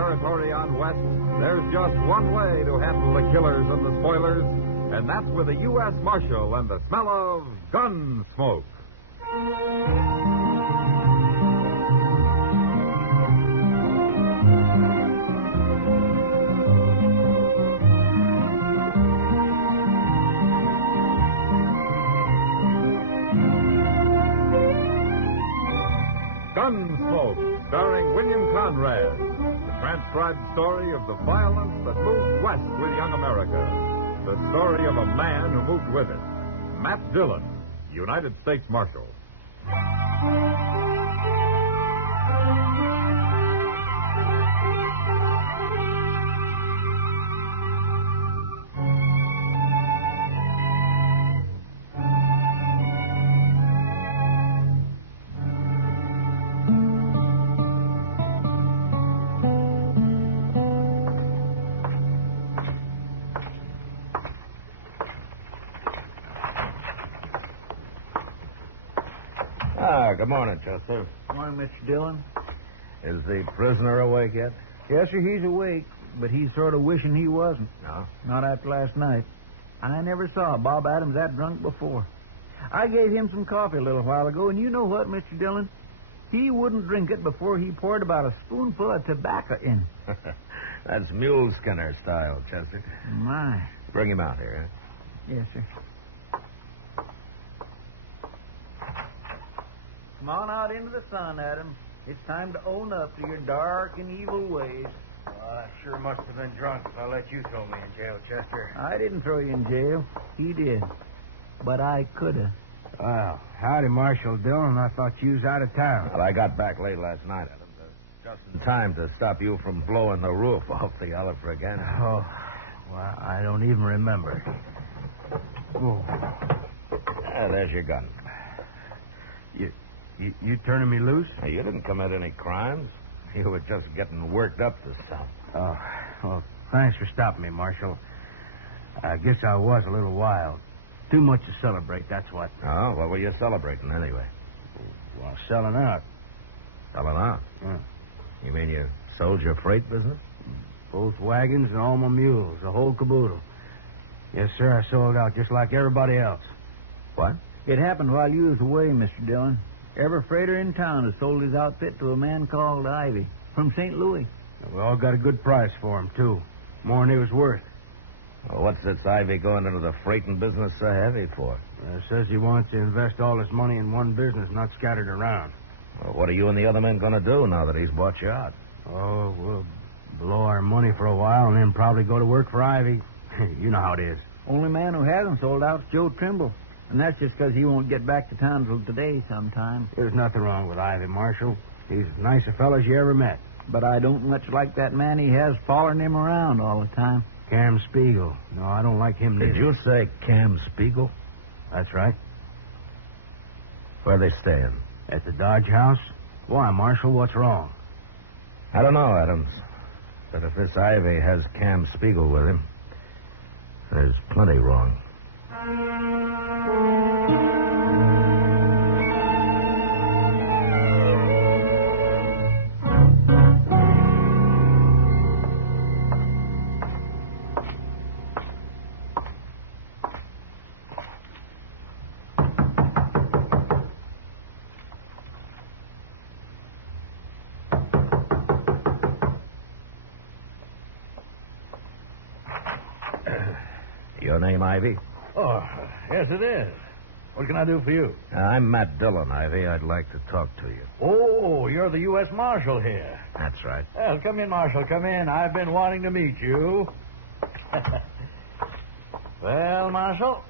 territory on West, there's just one way to handle the killers and the spoilers, and that's with a U.S. Marshal and the smell of gun smoke. Gunsmoke, starring William Conrad. The transcribed story of the violence that moved west with young America. The story of a man who moved with it. Matt Dillon, United States Marshal. Good morning, Chester. Morning, Mr. Dillon. Is the prisoner awake yet? Yes, sir, he's awake, but he's sort of wishing he wasn't. No? Not after last night. I never saw Bob Adams that drunk before. I gave him some coffee a little while ago, and you know what, Mr. Dillon? He wouldn't drink it before he poured about a spoonful of tobacco in. That's Mule Skinner style, Chester. My. Bring him out here, Yes, sir. Come on out into the sun, Adams. It's time to own up to your dark and evil ways. Well, I sure must have been drunk if I let you throw me in jail, Chester. I didn't throw you in jail. He did. But I could have. Well, howdy, Marshal Dillon. I thought you was out of town. Well, I got back late last night, Adams. Just in time to stop you from blowing the roof off the Oliver again. Oh, well, I don't even remember. Oh. There's your gun. You turning me loose? Now, you didn't commit any crimes. You were just getting worked up to some. Oh, well, thanks for stopping me, Marshal. I guess I was a little wild. Too much to celebrate, that's what. Oh, what were you celebrating anyway? Well, selling out. Selling out? Yeah. You mean you sold your freight business? Both wagons and all my mules, the whole caboodle. Yes, sir, I sold out just like everybody else. What? It happened while you was away, Mr. Dillon. Every freighter in town has sold his outfit to a man called Ivy from St. Louis. We all got a good price for him, too. More than he was worth. Well, what's this Ivy going into the freighting business so heavy for? Says he wants to invest all his money in one business, not scattered around. Well, what are you and the other men going to do now that he's bought you out? Oh, we'll blow our money for a while and then probably go to work for Ivy. You know how it is. Only man who hasn't sold out's Joe Trimble. And that's just because he won't get back to town till today sometime. There's nothing wrong with Ivy, Marshal. He's as nice a fellow as you ever met. But I don't much like that man he has following him around all the time. Cam Spiegel. No, I don't like him neither. Did you say Cam Spiegel? That's right. Where are they staying? At the Dodge House? Why, Marshal, what's wrong? I don't know, Adams. But if this Ivy has Cam Spiegel with him, there's plenty wrong. Your name, Ivy? Oh, yes, it is. What can I do for you? I'm Matt Dillon, Ivy. I'd like to talk to you. Oh, you're the U.S. Marshal here. That's right. Well, come in, Marshal, come in. I've been wanting to meet you. Well, Marshal,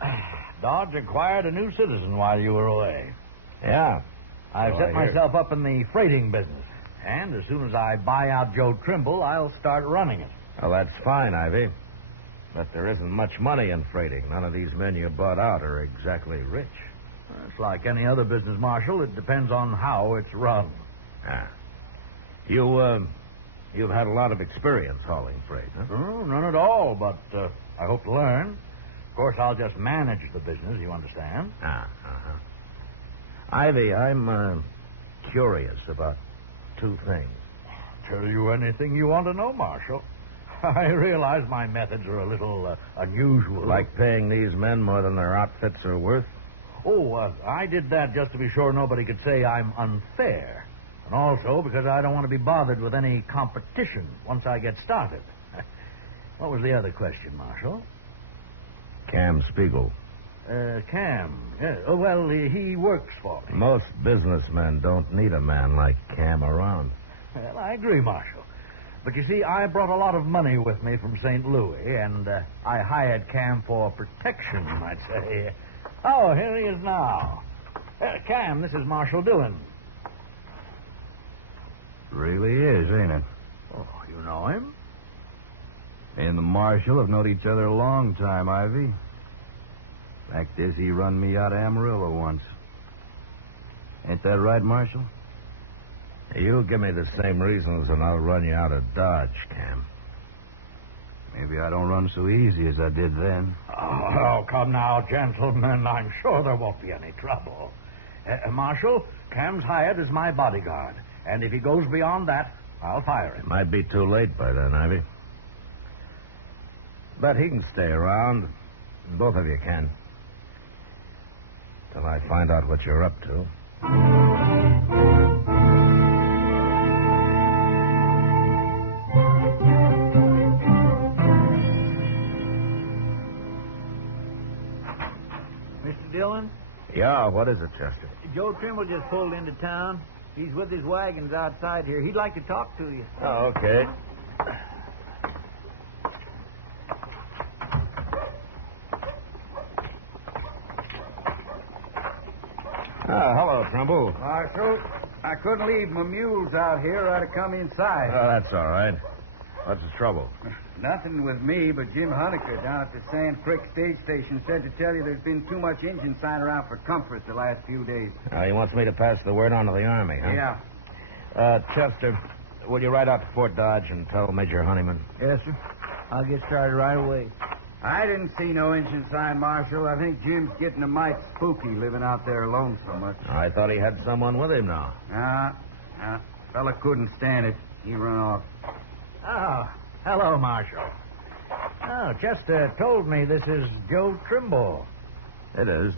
Dodge acquired a new citizen while you were away. Yeah. I've So set I hear. myself up in the freighting business. And as soon as I buy out Joe Trimble, I'll start running it. Well, that's fine, Ivy. But there isn't much money in freighting. None of these men you bought out are exactly rich. It's like any other business, Marshal. It depends on how it's run. Ah. You've had a lot of experience hauling freight, huh? Oh, none at all, but I hope to learn. Of course, I'll just manage the business, you understand? Uh-huh. Ivy, I'm curious about two things. tell you anything you want to know, Marshal. I realize my methods are a little unusual. Like paying these men more than their outfits are worth? Oh, I did that just to be sure nobody could say I'm unfair. And also because I don't want to be bothered with any competition once I get started. What was the other question, Marshal? Cam Spiegel. Cam. Yeah. Oh, well, he works for me. Most businessmen don't need a man like Cam around. Well, I agree, Marshal. But you see, I brought a lot of money with me from St. Louis, and I hired Cam for protection, you might say. Oh, here he is now. Cam, this is Marshal Dillon. Really is, ain't it? Oh, you know him? Me and the Marshal have known each other a long time, Ivy. Fact is, he run me out of Amarillo once. Ain't that right, Marshal? You give me the same reasons and I'll run you out of Dodge, Cam. Maybe I don't run so easy as I did then. Oh, come now, gentlemen. I'm sure there won't be any trouble. Marshal, Cam's hired as my bodyguard. And if he goes beyond that, I'll fire him. Might be too late by then, Ivy. But he can stay around. Both of you can. Till I find out what you're up to. Mr. Dillon? Yeah, what is it, Chester? Joe Trimble just pulled into town. He's with his wagons outside here. He'd like to talk to you. Oh, okay. Hello, Trimble. Marshal, I couldn't leave my mules out here. I'd have come inside. Oh, that's all right. What's the trouble? Nothing with me, but Jim Honecker down at the Sand Creek stage station said to tell you there's been too much engine sign around for comfort the last few days. He wants me to pass the word on to the Army, huh? Yeah. Chester, will you ride out to Fort Dodge and tell Major Honeyman? Yes, sir. I'll get started right away. I didn't see no engine sign, Marshal. I think Jim's getting a mite spooky living out there alone so much. I thought he had someone with him now. Fella couldn't stand it. He run off. Oh, hello, Marshal. Oh, Chester told me this is Joe Trimble. It is.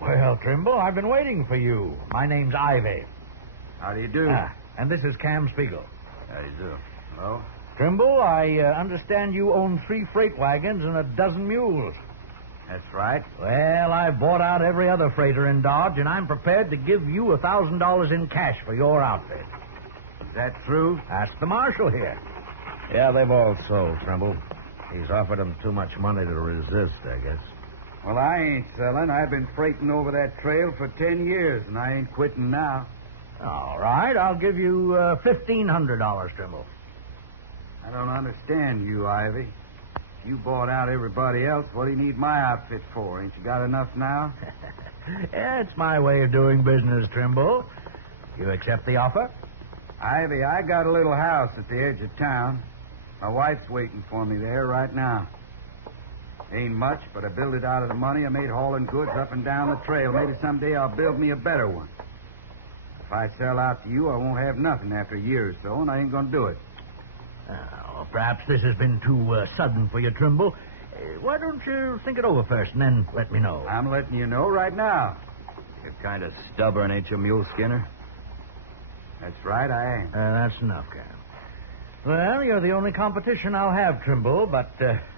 Well, Trimble, I've been waiting for you. My name's Ivy. How do you do? And this is Cam Spiegel. How do you do? Hello? Trimble, I understand you own 3 freight wagons and a dozen mules. That's right. Well, I've bought out every other freighter in Dodge, and I'm prepared to give you $1,000 in cash for your outfit. Is that true? Ask the marshal here. Yeah, they've all sold, Trimble. He's offered them too much money to resist, I guess. Well, I ain't selling. I've been freighting over that trail for 10 years, and I ain't quitting now. All right, I'll give you $1,500, Trimble. I don't understand you, Ivy. You bought out everybody else. What do you need my outfit for? Ain't you got enough now? Yeah, it's my way of doing business, Trimble. You accept the offer? Ivy, I got a little house at the edge of town. My wife's waiting for me there right now. Ain't much, but I built it out of the money I made hauling goods up and down the trail. Maybe someday I'll build me a better one. If I sell out to you, I won't have nothing after a year or so, and I ain't going to do it. Perhaps this has been too sudden for you, Trimble. Why don't you think it over first and then let me know? I'm letting you know right now. You're kind of stubborn, ain't you, Mule Skinner? That's right, I am. That's enough, Cam. Well, you're the only competition I'll have, Trimble, but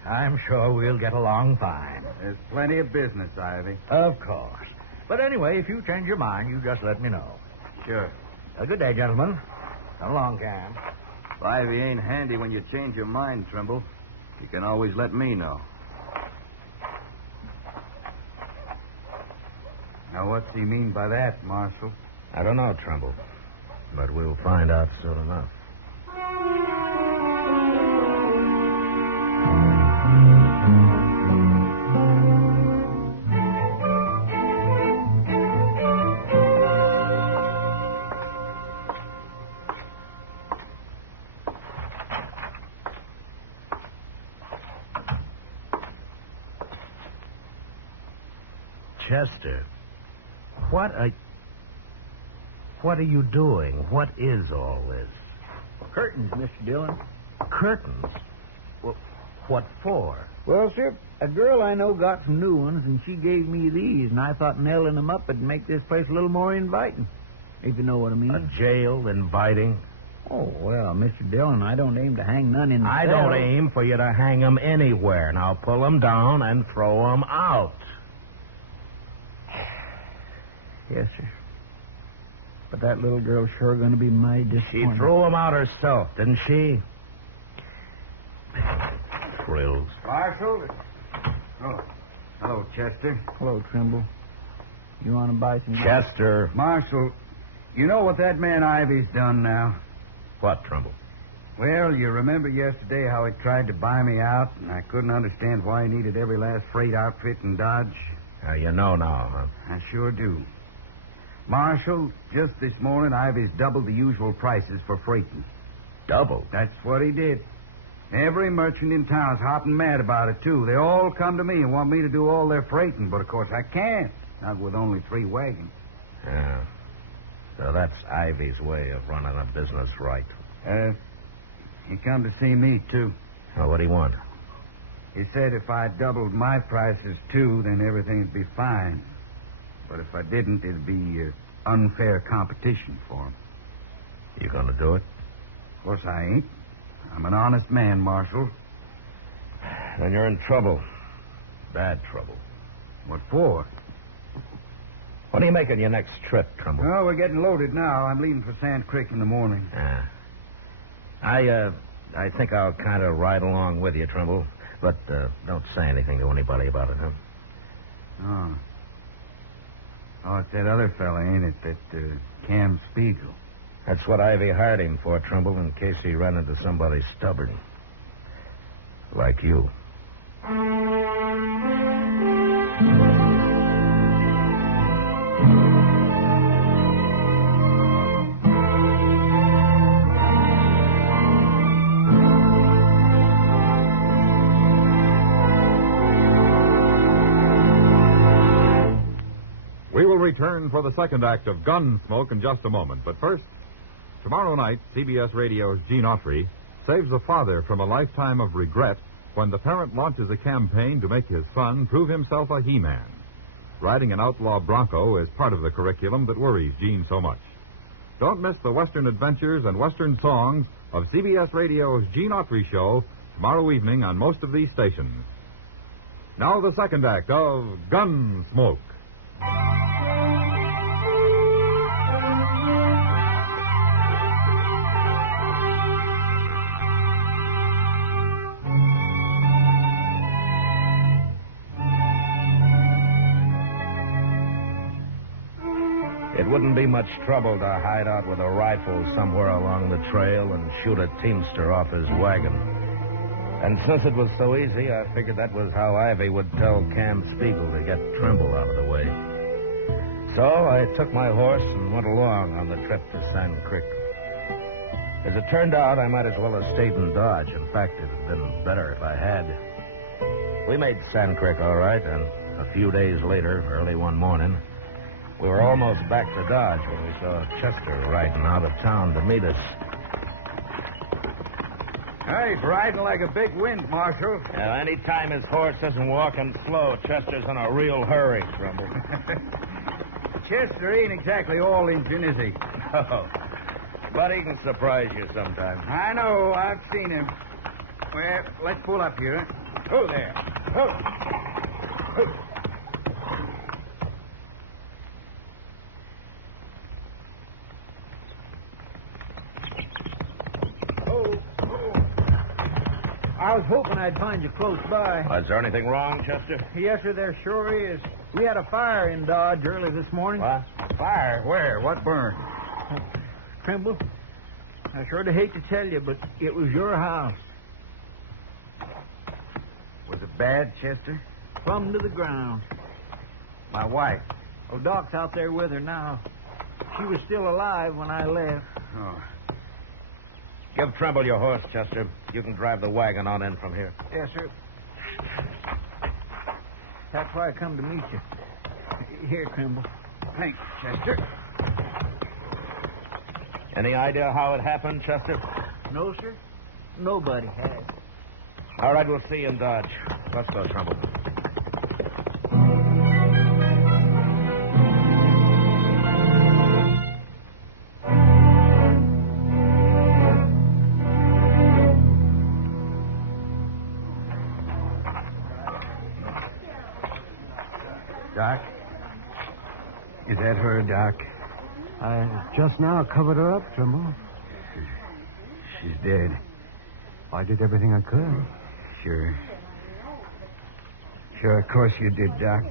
I'm sure we'll get along fine. There's plenty of business, Ivy. Of course. But anyway, if you change your mind, you just let me know. Sure. Good day, gentlemen. Come along, Cam. If Ivy ain't handy when you change your mind, Trimble, you can always let me know. Now, what's he mean by that, Marshal? I don't know, Trimble, but we'll find out soon enough. Chester, what are you doing? What is all this? Curtains, Mr. Dillon. Curtains? Well, what for? Well, sir, a girl I know got some new ones, and she gave me these, and I thought nailing them up would make this place a little more inviting, if you know what I mean. A jail inviting? Oh, well, Mr. Dillon, I don't aim to hang none in the I cell. don't aim for you to hang 'em anywhere. Now pull 'em down and throw 'em out. Yes, sir. But that little girl's sure going to be mighty She disappointed. threw 'em out herself, didn't she? Frills. Marshal? Oh. Hello, Chester. Hello, Trimble. You want to buy some... Chester. Marshal, you know what that man Ivy's done now? What, Trumbull? Well, you remember yesterday how he tried to buy me out, and I couldn't understand why he needed every last freight outfit in Dodge? You know now, huh? I sure do. Marshal, just this morning, Ivy's doubled the usual prices for freighting. Double? That's what he did. Every merchant in town's hot and mad about it, too. They all come to me and want me to do all their freighting, but of course I can't. Not with only 3 wagons. Yeah. So that's Ivy's way of running a business right. He come to see me, too. Well, what do you want? He said if I doubled my prices, too, then everything would be fine. But if I didn't, it'd be unfair competition for him. You gonna do it? Of course I ain't. I'm an honest man, Marshal. Then you're in trouble. Bad trouble. What for? When are you making your next trip, Trumbull? Well, we're getting loaded now. I'm leaving for Sand Creek in the morning. I think I'll kind of ride along with you, Trumbull. But don't say anything to anybody about it, huh? Oh. Oh, it's that other fella, ain't it? That Cam Spiegel. That's what Ivy hired him for, Trumbull, in case he ran into somebody stubborn. Like you. We will return for the second act of Gunsmoke in just a moment. But first, tomorrow night, CBS Radio's Gene Autry saves a father from a lifetime of regret when the parent launches a campaign to make his son prove himself a He-Man. Riding an outlaw bronco is part of the curriculum that worries Gene so much. Don't miss the Western adventures and Western songs of CBS Radio's Gene Autry Show tomorrow evening on most of these stations. Now the second act of Gunsmoke. It wouldn't be much trouble to hide out with a rifle somewhere along the trail and shoot a teamster off his wagon. And since it was so easy, I figured that was how Ivy would tell Cam Spiegel to get Trimble out of the way. So I took my horse and went along on the trip to Sand Creek. As it turned out, I might as well have stayed in Dodge. In fact, it would have been better if I had. We made Sand Creek all right, and a few days later, early one morning, we were almost back to Dodge when we saw Chester riding out of town to meet us. Hey, he's riding like a big wind, Marshal. Now, any time his horse isn't walking slow, Chester's in a real hurry, Trumbull. Chester ain't exactly all Injun, is he? Oh, but he can surprise you sometimes. I know. I've seen him. Well, let's pull up here. Oh, there. Oh. I was hoping I'd find you close by. Is there anything wrong, Chester? Yes, sir, there sure is. We had a fire in Dodge early this morning. What? Fire? Where? What burned? Trimble, I sure to hate to tell you, but it was your house. Was it bad, Chester? Plumb to the ground. My wife. Oh, Doc's out there with her now. She was still alive when I left. Oh. Give Trimble your horse, Chester. You can drive the wagon on in from here. Yes, sir. That's why I come to meet you. Here, Trimble. Thanks, Chester. Any idea how it happened, Chester? No, sir. Nobody has. All right, we'll see you in Dodge. Let's go, Trumbull. Doc? Is that her, Doc? I just now covered her up, Trimble. She's dead. I did everything I could. Sure. Sure, of course you did, Doc.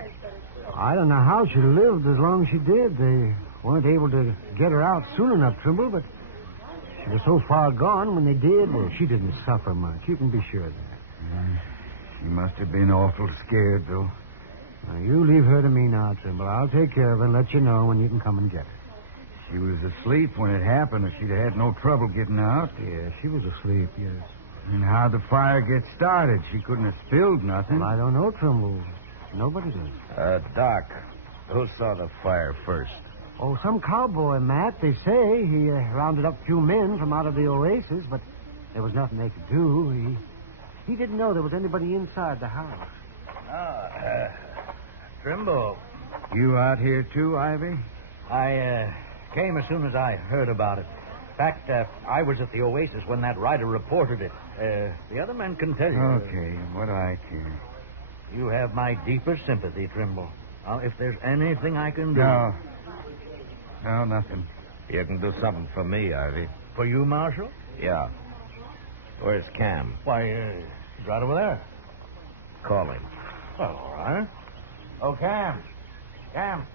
I don't know how she lived as long as she did. They weren't able to get her out soon enough, Trimble, but she was so far gone when they did. Well, she didn't suffer much. You can be sure of that. She must have been awful scared, though. Now, you leave her to me now, Trimble. I'll take care of her and let you know when you can come and get her. She was asleep when it happened, or she'd have had no trouble getting out. Yeah, she was asleep, yes. And how'd the fire get started? She couldn't have spilled nothing. Well, I don't know, Trimble. Nobody does. Doc, who saw the fire first? Oh, some cowboy, Matt. They say he rounded up a few men from out of the oasis, but there was nothing they could do. He didn't know there was anybody inside the house. Trimble. You out here, too, Ivy? I came as soon as I heard about it. In fact, I was at the Oasis when that rider reported it. The other men can tell you. Okay, what do I care? You have my deepest sympathy, Trimble. Now, if there's anything I can do... No, nothing. You can do something for me, Ivy. For you, Marshal? Yeah. Where's Cam? Why, he's right over there. Call him. Well, all right. Oh, Cam. Cam.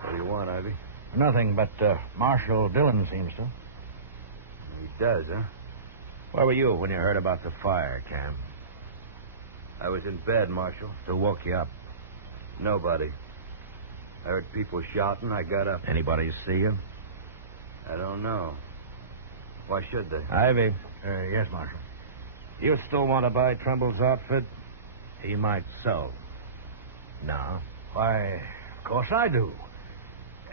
What do you want, Ivy? Nothing, but Marshal Dillon seems to. He does, huh? Where were you when you heard about the fire, Cam? I was in bed, Marshal. So woke you up. Nobody. I heard people shouting. I got up. Anybody see you? I don't know. Why should they? Ivy. Yes, Marshal. You still want to buy Trumble's outfit? He might sell. No. Why, of course I do.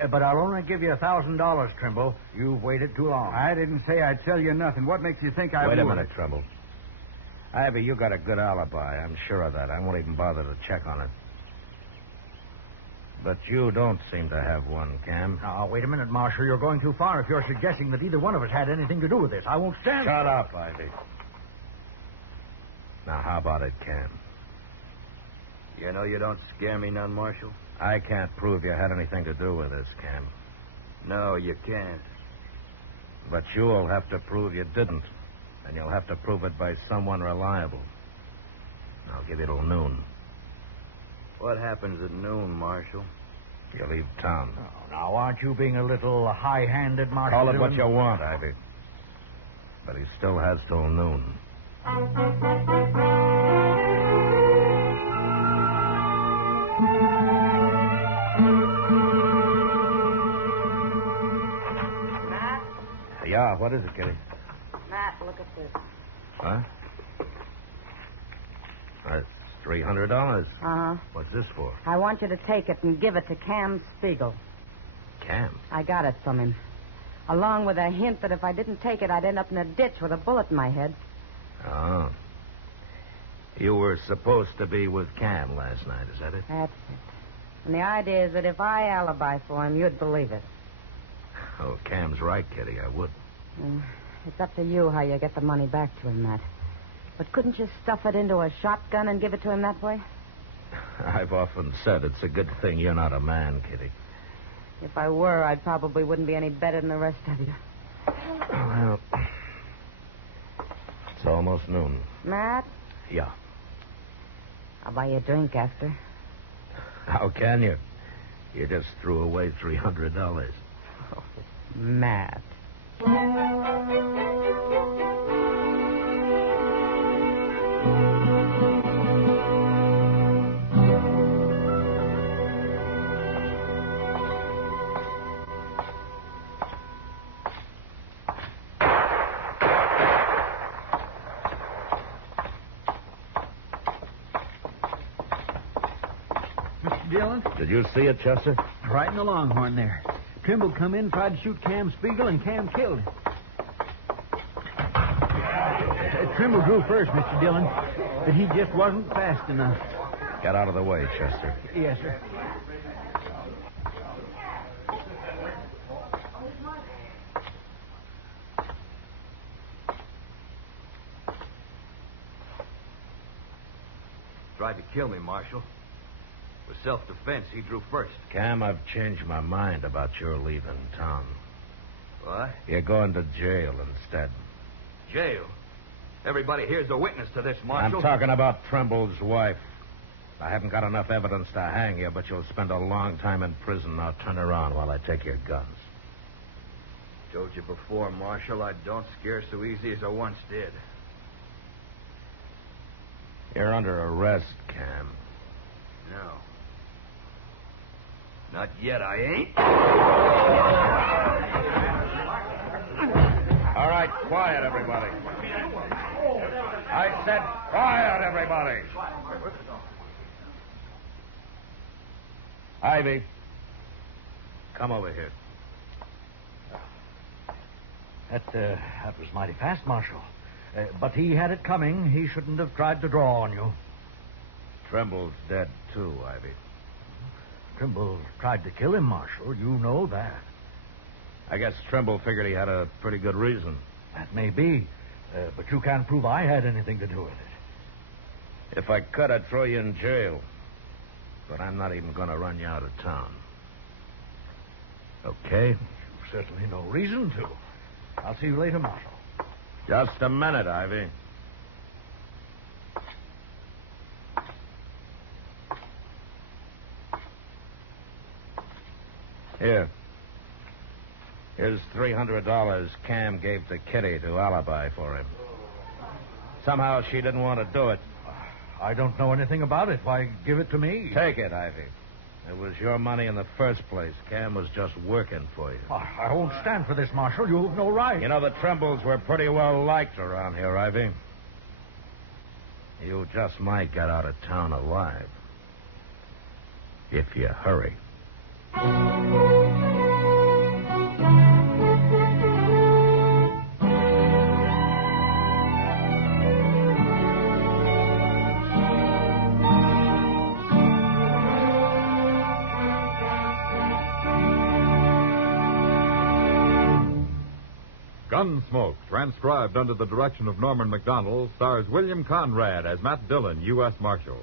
But I'll only give you $1,000, Trimble. You've waited too long. I didn't say I'd sell you nothing. What makes you think I would? Wait a minute, Trimble. Ivy, you got a good alibi. I'm sure of that. I won't even bother to check on it. But you don't seem to have one, Cam. Now, wait a minute, Marshal. You're going too far if you're suggesting that either one of us had anything to do with this. I won't stand... Shut up, Ivy. Now, how about it, Cam? You know you don't scare me none, Marshal. I can't prove you had anything to do with this, Cam. No, you can't. But you'll have to prove you didn't. And you'll have to prove it by someone reliable. I'll give you till noon. What happens at noon, Marshal? You leave town. Oh, now, aren't you being a little high-handed, Marshal? Call it what you want, Ivy. But he still has till noon. Matt? Yeah, what is it, Kitty? Matt, look at this. Huh? That's $300. Uh-huh. What's this for? I want you to take it and give it to Cam Spiegel. Cam. I got it from him. Along with a hint that if I didn't take it, I'd end up in a ditch with a bullet in my head. Oh. You were supposed to be with Cam last night, is that it? That's it. And the idea is that if I alibi for him, you'd believe it. Oh, Cam's right, Kitty. I would. It's up to you how you get the money back to him, Matt. But couldn't you stuff it into a shotgun and give it to him that way? I've often said it's a good thing you're not a man, Kitty. If I were, I probably wouldn't be any better than the rest of you. Well, it's almost noon. Matt, Yeah. I'll buy you a drink after. How can you? You just threw away $300. Matt. Mr. Dillon? Did you see it, Chester? Right in the Longhorn there. Trimble come in, tried to shoot Cam Spiegel, and Cam killed him. Trimble drew first, Mr. Dillon, but he just wasn't fast enough. Get out of the way, Chester. Yes, sir. Tried to kill me, Marshal. For self-defense, he drew first. Cam, I've changed my mind about your leaving town. What? You're going to jail instead. Jail? Everybody here's a witness to this, Marshal. I'm talking about Trimble's wife. I haven't got enough evidence to hang you, but you'll spend a long time in prison. Now turn around while I take your guns. Told you before, Marshal, I don't scare so easy as I once did. You're under arrest, Cam. No. Not yet, I ain't. All right, quiet, everybody. I said quiet, everybody. Ivy, come over here. That was mighty fast, Marshal. But he had it coming. He shouldn't have tried to draw on you. Trimble's dead, too, Ivy. Trimble tried to kill him, Marshal. You know that. I guess Trimble figured he had a pretty good reason. That may be. But you can't prove I had anything to do with it. If I could, I'd throw you in jail. But I'm not even going to run you out of town. Okay? You've certainly no reason to. I'll see you later, Marshal. Just a minute, Ivy. Here. Here's $300 Cam gave to Kitty to alibi for him. Somehow she didn't want to do it. I don't know anything about it. Why give it to me? Take it, Ivy. It was your money in the first place. Cam was just working for you. I won't stand for this, Marshal. You've no right. You know, the Trimbles were pretty well liked around here, Ivy. You just might get out of town alive. If you hurry. Gunsmoke, transcribed under the direction of Norman Macdonnell, stars William Conrad as Matt Dillon, U.S. Marshal.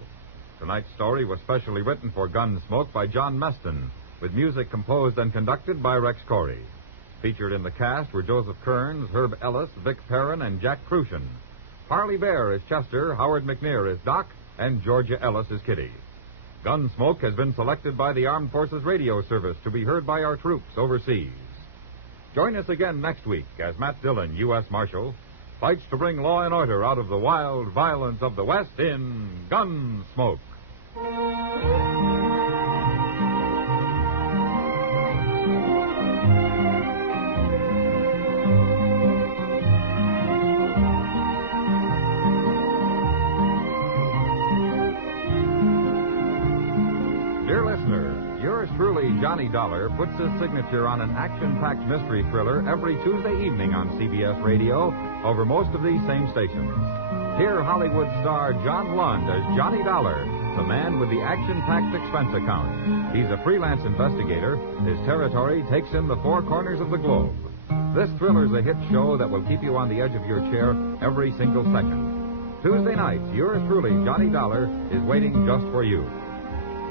Tonight's story was specially written for Gunsmoke by John Meston, with music composed and conducted by Rex Corey. Featured in the cast were Joseph Kearns, Herb Ellis, Vic Perrin, and Jack Crucian. Parley Bear is Chester, Howard McNear is Doc, and Georgia Ellis is Kitty. Gunsmoke has been selected by the Armed Forces Radio Service to be heard by our troops overseas. Join us again next week as Matt Dillon, U.S. Marshal, fights to bring law and order out of the wild violence of the West in Gunsmoke. Dear listener, yours truly, Johnny Dollar, puts his signature on an action-packed mystery thriller every Tuesday evening on CBS Radio over most of these same stations. Hear Hollywood star John Lund as Johnny Dollar, the man with the action-packed expense account. He's a freelance investigator. His territory takes in the four corners of the globe. This thriller's a hit show that will keep you on the edge of your chair every single second. Tuesday night, yours truly, Johnny Dollar, is waiting just for you.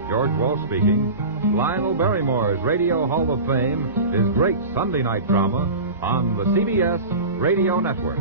George Walsh speaking. Lionel Barrymore's Radio Hall of Fame is great Sunday night drama on the CBS Radio Network.